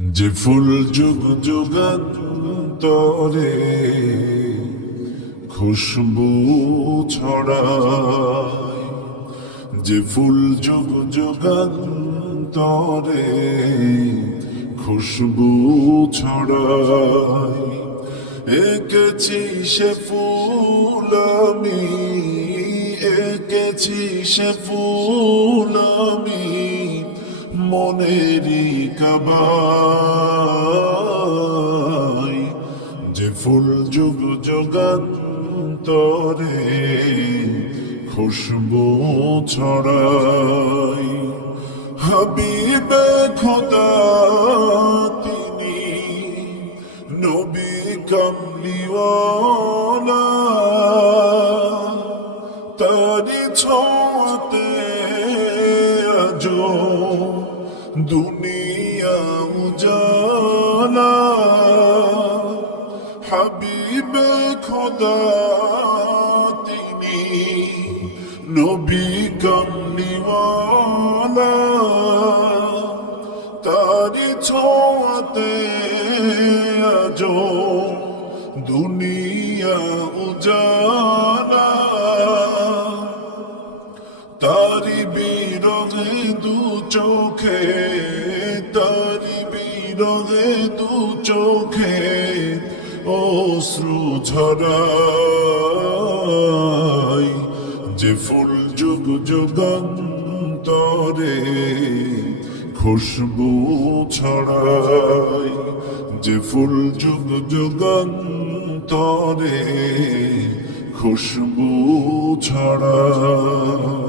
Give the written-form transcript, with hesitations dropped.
যে ফুল যুগ যুগান্তরে খুশবু ছড়ায়, যে ফুল যুগ যুগান্তরে খুশবু ছড়ায়, এঁকেছি সে ফুল আমি, এঁকেছি সে ফুল আমি মনেরই কাবায়। যে ফুল যুগ যুগান্তরে খুশবু ছড়ায়, হাবিবে খোদা তিনি নবী কামলিওয়ালা, তারি ছোঁয়াতে আজো দুনিয়া উজালা। হাবিবে খোদা তিনি নবী কামলিওয়ালা, তারি ছোঁয়াতে আজো দুনিয়া উজালা। তারি বিরহে দু চোখে, তারি বিরহে দু চোখে অশ্রু ঝরায়। যে ফুল যুগ যুগান্তরে খুশবু ছড়ায়, যে ফুল যুগ যুগান্তরে খুশবু ছড়ায়।